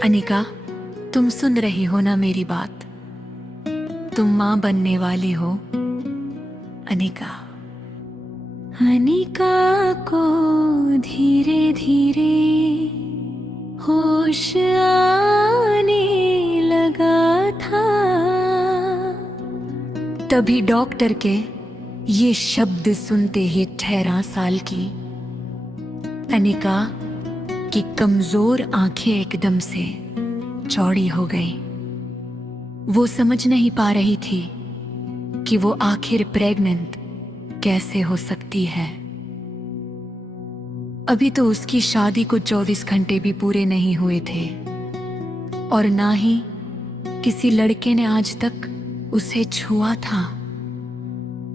अनिका, तुम सुन रही हो ना मेरी बात? तुम माँ बनने वाली हो अनिका। अनिका को धीरे धीरे होश आने लगा था, तभी डॉक्टर के ये शब्द सुनते ही 18 साल की अनिका की कमजोर आंखें एकदम से चौड़ी हो गई। वो समझ नहीं पा रही थी कि वो आखिर प्रेग्नेंट कैसे हो सकती है। अभी तो उसकी शादी को 24 घंटे भी पूरे नहीं हुए थे और ना ही किसी लड़के ने आज तक उसे छुआ था।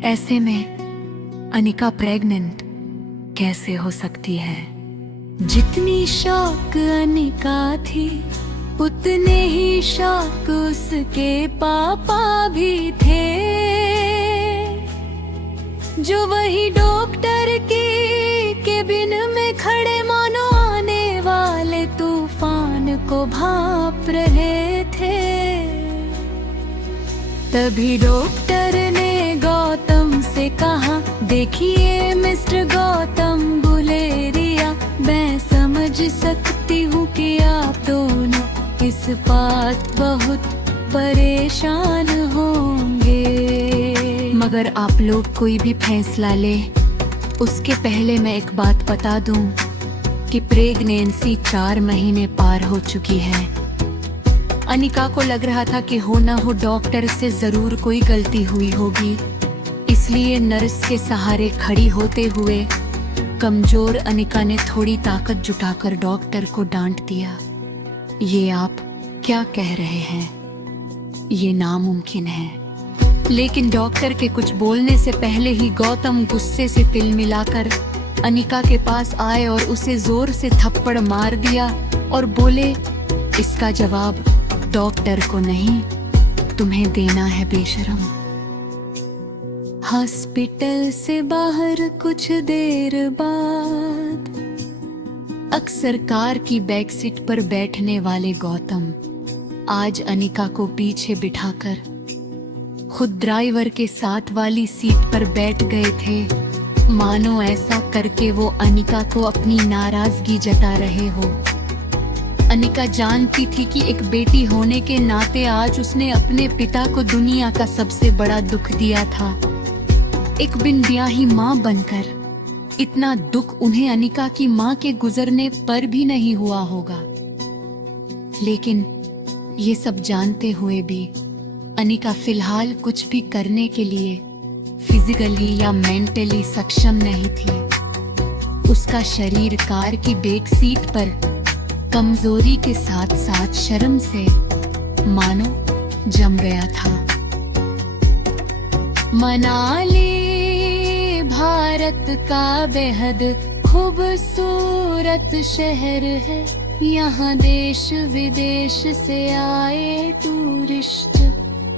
ऐसे में अनिका प्रेग्नेंट कैसे हो सकती है? जितनी शौक अनिका थी उतने ही शौक उसके पापा भी थे, जो वही डॉक्टर की केबिन में खड़े मानो आने वाले तूफान को भांप रहे थे। तभी डॉक्टर ने गौतम से कहा, देखिए मिस्टर गौतम गुलेरिया, मैं समझ सकती हूँ कि आप दोनों इस बात बहुत परेशान होंगे, मगर आप लोग कोई भी फैसला ले उसके पहले मैं एक बात बता दूं कि प्रेगनेंसी 4 महीने पार हो चुकी है। अनिका को लग रहा था कि हो ना हो डॉक्टर से जरूर कोई गलती हुई होगी, इसलिए नर्स के सहारे खड़ी होते हुए कमजोर अनिका ने थोड़ी ताकत जुटाकर डॉक्टर को डांट दिया, ये आप क्या कह रहे हैं? ये नामुमकिन है। लेकिन डॉक्टर के कुछ बोलने से पहले ही गौतम गुस्से से तिल मिलाकर अनिका के पास आए और उसे जोर से थप्पड़ मार दिया और बोले, इसका जवाब डॉक्टर को नहीं तुम्हें देना है बेशरम। हॉस्पिटल से बाहर कुछ देर बाद अक्सर कार की बैक सीट पर बैठने वाले गौतम आज अनिका को पीछे बिठाकर खुद ड्राइवर के साथ वाली सीट पर बैठ गए थे, मानो ऐसा करके वो अनिका को अपनी नाराजगी जता रहे हो। अनिका जानती थी कि एक बेटी होने के नाते आज उसने अपने पिता को दुनिया का सबसे बड़ा दुख दिया था। एक बिन ब्याही माँ बनकर इतना दुख उन्हें अनिका की माँ के गुजरने पर भी नहीं हुआ होगा। लेकिन ये सब जानते हुए भी अनिका फिलहाल कुछ भी करने के लिए फिजिकली या मेंटली सक्षम नहीं थी। उसका शरीर कार की बैक सीट पर कमजोरी के साथ साथ शर्म से मानो जम गया था। मनाली भारत का बेहद खूबसूरत शहर है, यहाँ देश विदेश से आए टूरिस्ट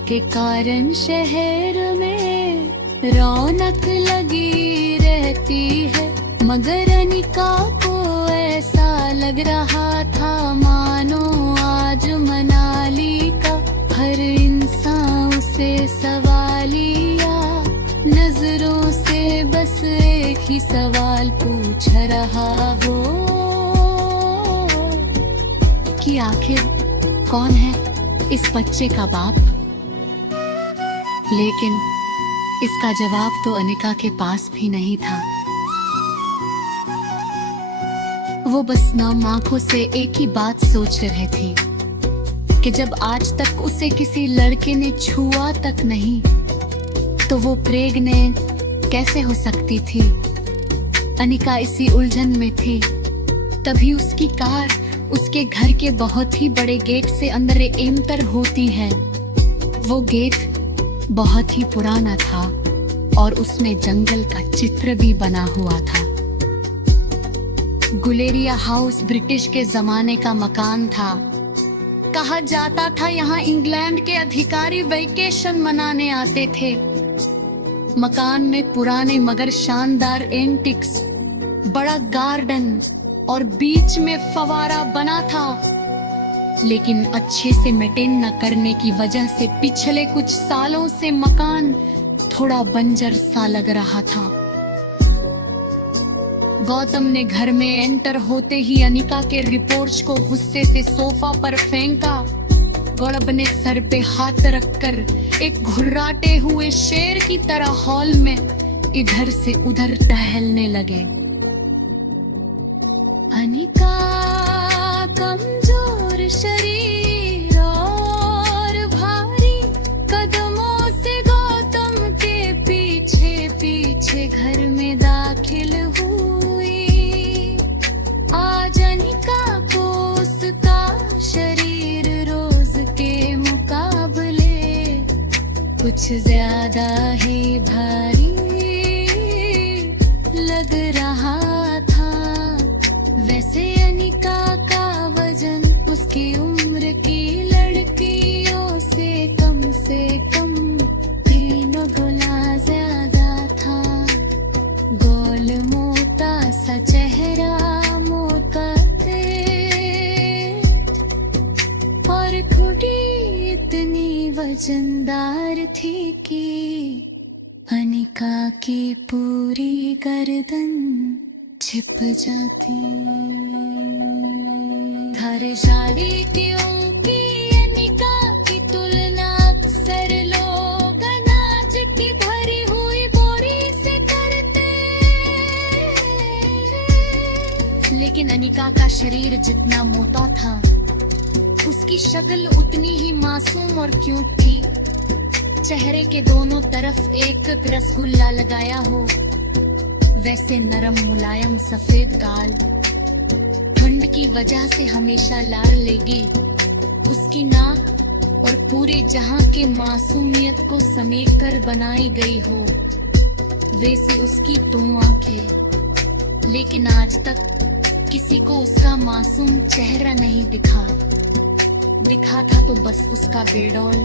के कारण शहर में रौनक लगी रहती है। मगर अनिका को ऐसा लग रहा था मानो आज मनाली का हर इंसान उसे सवालिया नजरों से बस एक ही सवाल पूछ रहा हो कि आखिर कौन है इस बच्चे का बाप। लेकिन इसका जवाब तो अनिका के पास भी नहीं था। वो बस नम आंखों से एक ही बात सोच रही थी कि जब आज तक उसे किसी लड़के ने छुआ तक नहीं, तो वो प्रेग्नेंट कैसे हो सकती थी। अनिका इसी उलझन में थी। तभी उसकी कार उसके घर के बहुत ही बड़े गेट से अंदर एंटर होती है। वो गेट बहुत ही पुराना था और उसमें जंगल का चित्र भी बना हुआ था। गुलेरिया हाउस ब्रिटिश के जमाने का मकान था। कहा जाता था यहाँ इंग्लैंड के अधिकारी वेकेशन मनाने आते थे। मकान में पुराने मगर शानदार एंटिक्स, बड़ा गार्डन और बीच में फवारा बना था। लेकिन अच्छे से मेंटेन न करने की वजह से पिछले कुछ सालों से मकान थोड़ा बंजर सा लग रहा था। गौतम ने घर में एंटर होते ही अनिका के रिपोर्ट्स को गुस्से से सोफा पर फेंका। गौरव ने सर पे हाथ रखकर एक घुर्राते हुए शेर की तरह हॉल में इधर से उधर टहलने लगे। अनिका कमजोर शरीर और भारी कदमों से गौतम के पीछे पीछे घर में दाखिल हुई। आज अनिका को उसका शरीर रोज के मुकाबले कुछ ज्यादा ही भारी लग रहा था। वैसे अनिका का वजन उसकी उम्र की लड़कियों से कम 3 गुना ज्यादा था। गोल मोटा सा चेहरा, मोटा और ठुडी इतनी वजनदार थी कि अनिका की पूरी गर्दन छिप जाती। धैर्यशालियों की अनिका की तुलना अक्सर लोग अनाज की भरी हुई बोरी से करते, लेकिन अनिका का शरीर जितना मोटा था उसकी शक्ल उतनी ही मासूम और क्यूट थी। चेहरे के दोनों तरफ एक रसगुल्ला लगाया हो वैसे नरम मुलायम सफेद गाल, ठंड की वजह से हमेशा लाल लेगी। उसकी नाक और पूरे जहां के मासूमियत को समेट कर बनाई गई हो वैसे उसकी 2 आंखें, लेकिन आज तक किसी को उसका मासूम चेहरा नहीं दिखा था तो बस उसका बेडौल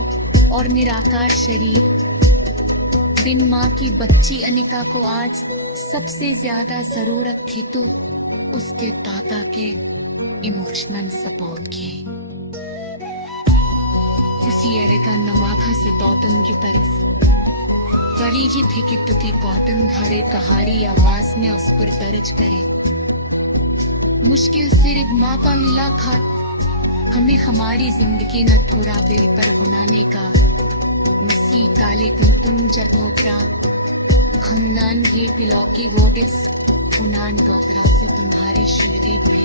और निराकार शरीर। बिन माँ की बच्ची अनिका को आज सबसे ज्यादा जरूरत थी तो उसके दादा के इमोशनल सपोर्ट की। उसी एरिका नमाखा से गौतम की तरफ करीजी थी कि तुकी गौतम घरे कहारी आवाज में उस पर दर्ज करे। मुश्किल से माँ का मिला खा हमें हमारी जिंदगी न थोड़ा दिल पर बनाने का मिसी काले तुम जतोकरा खन्नान घी पिलौकी वोटिस उनान डोकरा से तुम्हारी शिरडी पे